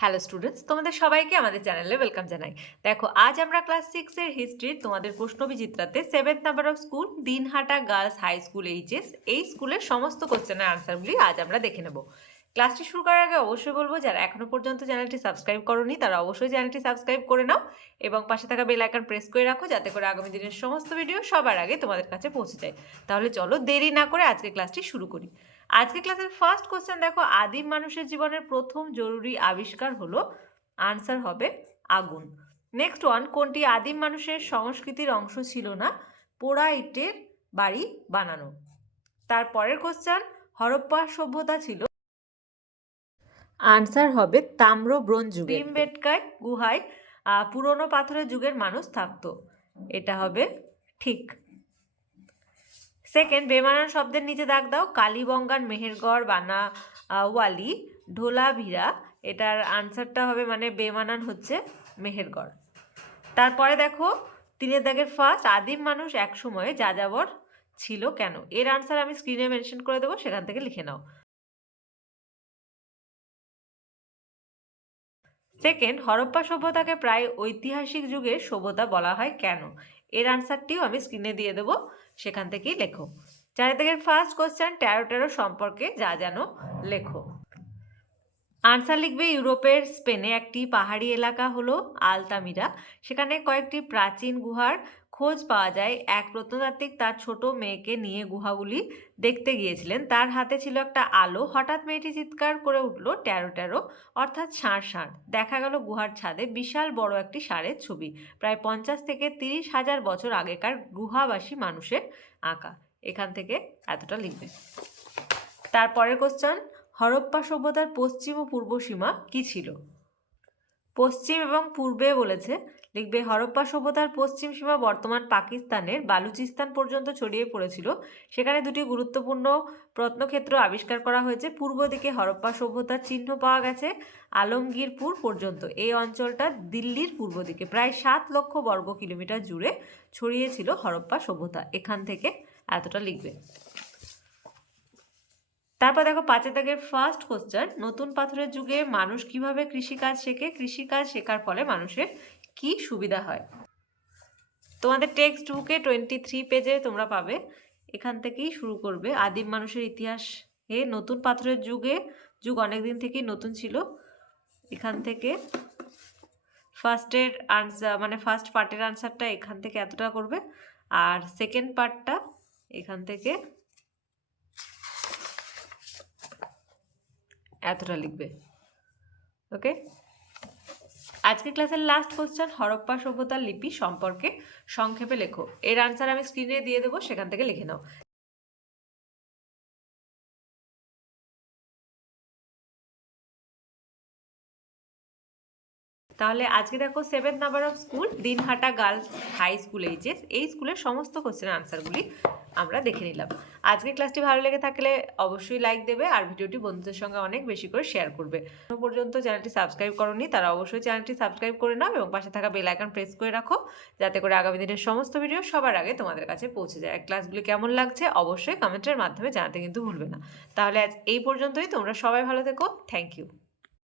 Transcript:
Hello students তোমাদের সবাইকে আমাদের চ্যানেলে ওয়েলকাম জানাই। দেখো, আজ আমরা ক্লাস সিক্সের হিস্ট্রির তোমাদের প্রশ্ন বিচিত্রাতে seventh number of school Dinhata girls high school HS এই স্কুলের সমস্ত কোশ্চেনের আনসারগুলি আজ আমরা দেখে নেব। ক্লাসটি শুরু করার আগে অবশ্যই বলব, যারা এখনও পর্যন্ত চ্যানেলটি সাবস্ক্রাইব করনি, তারা অবশ্যই চ্যানেলটি সাবস্ক্রাইব করে নাও এবং পাশে থাকা বেল আইকন প্রেস করে রাখো, যাতে করে আগামী দিনের সমস্ত ভিডিও সবার আগে তোমাদের কাছে পৌঁছে যায়। তাহলে চলো দেরি না করে আজকে ক্লাসটি শুরু করি। আজকে ক্লাসের ফার্স্ট কোশ্চেন দেখো, আদিম মানুষের জীবনের প্রথম জরুরি আবিষ্কার হলো আনসার হবে আগুন। নেক্সট ওয়ান কোনটি আদিম মানুষের সংস্কৃতির অংশ ছিল না? পোড়া ইটের বাড়ি বানানো। তারপরের কোশ্চেন হরপ্পা সভ্যতা ছিল? আনসার হবে তাম্র ব্রোঞ্জ যুগে ভীমবেটকায় গুহায় পুরনো পাথরের যুগের মানুষ থাকতো। এটা হবে ঠিক। সেকেন্ড বেমানান শব্দের নিচে দাগ দাও। কালীবঙ্গান মেহেরগড়, বানা ওয়ালি, ঢোলাভিরা। এটার আনসারটা হবে মানে বেমানান হচ্ছে মেহেরগড়। তারপরে দেখো তিনের দাগের ফার্স্ট আদিম মানুষ এক সময়ে যাযাবর ছিল কেন? এর আনসার আমি স্ক্রিনে মেনশন করে দেবো, সেখান থেকে লিখে নাও। সেকেন্ড হরপ্পা সভ্যতাকে প্রায় ঐতিহাসিক যুগের সভ্যতা বলা হয় কেন? এর আনসারটিও আমি স্ক্রিনে দিয়ে দেবো, সেখান থেকেই লেখো। চারিদিকের ফার্স্ট কোশ্চেন ট্যারো ট্যারো সম্পর্কে যা যেন লেখো। আনসার লিখবে ইউরোপের স্পেনে একটি পাহাড়ি এলাকা হলো আলতামিরা। সেখানে কয়েকটি প্রাচীন গুহার খোঁজ পাওয়া যায়, এক প্রত্নতাত্ত্বিক তার ছোট মেয়েকে নিয়ে গুহাগুলি দেখতে গিয়েছিলেন। তার হাতে ছিল একটা আলো। হঠাৎ মেয়েটি চিৎকার করে উঠল, ট্যারো ট্যারো। অর্থাৎ ষাঁড় ষাঁড়। দেখা গেল গুহার ছাদে বিশাল বড় একটি ষাঁড়ের ছবি। প্রায় পঞ্চাশ থেকে তিরিশ হাজার বছর আগেকার গুহাবাসী মানুষের আঁকা। এখান থেকে এতটা লিখবে। তারপরের কোশ্চেন হরপ্পা সভ্যতার পশ্চিম ও পূর্ব সীমা কী ছিল? পশ্চিম এবং পূর্বে বলেছে, লিখবে, হরপ্পা সভ্যতার পশ্চিম সীমা বর্তমান পাকিস্তানের বালুচিস্তান পর্যন্ত ছড়িয়ে পড়েছিল। সেখানে দুটি গুরুত্বপূর্ণ প্রত্নক্ষেত্র আবিষ্কার করা হয়েছে। পূর্ব দিকে হরপ্পা সভ্যতার চিহ্ন পাওয়া গেছে আলমগীরপুর পর্যন্ত। এই অঞ্চলটা দিল্লির পূর্ব দিকে, প্রায় সাত লক্ষ বর্গ কিলোমিটার জুড়ে ছড়িয়েছিল হরপ্পা সভ্যতা। এখান থেকে এতটা লিখবে। তারপর দেখো পাঁচের দাগের ফার্স্ট কোশ্চেন নতুন পাথরের যুগে মানুষ কীভাবে কৃষিকাজ শেখে? কৃষিকাজ শেখার ফলে মানুষের কি সুবিধা হয়? তোমাদের টেক্সট বুকে টোয়েন্টি থ্রি পেজে তোমরা পাবে। এখান থেকেই শুরু করবে। আদিম মানুষের ইতিহাস এ নতুন পাথরের যুগে, যুগ অনেক দিন থেকেই নতুন ছিল। এখান থেকে ফার্স্টের আনসার মানে ফার্স্ট পার্টের আনসারটা এখান থেকে এতটা করবে। আর সেকেন্ড পার্টটা এখান থেকে এতটা লিখবে। ওকে? আজকে ক্লাসের লাস্ট কোশ্চেন হরপ্পা সভ্যতার লিপি সম্পর্কে সংক্ষেপে লেখো। এর আনসার আমি স্ক্রিনে দিয়ে দেবো, সেখান থেকে লিখে নাও। তাহলে আজকে দেখো seven number of school Dinhata girls high school HS এই স্কুলের সমস্ত কোশ্চেনের আনসারগুলি আমরা দেখে নিলাম। আজকে ক্লাসটি ভালো লেগে থাকলে অবশ্যই লাইক দেবে আর ভিডিওটি বন্ধুদের সঙ্গে অনেক বেশি করে শেয়ার করবে। এখনও পর্যন্ত চ্যানেলটি সাবস্ক্রাইব করনি, তারা অবশ্যই চ্যানেলটি সাবস্ক্রাইব করে নাও এবং পাশে থাকা বেল আইকন প্রেস করে রাখো, যাতে করে আগামী দিনের সমস্ত ভিডিও সবার আগে তোমাদের কাছে পৌঁছে যায়। ক্লাসগুলি কেমন লাগছে অবশ্যই কমেন্টের মাধ্যমে জানাতে কিন্তু ভুলবে না। তাহলে আজ এই পর্যন্তই, তোমরা সবাই ভালো থেকো। Thank you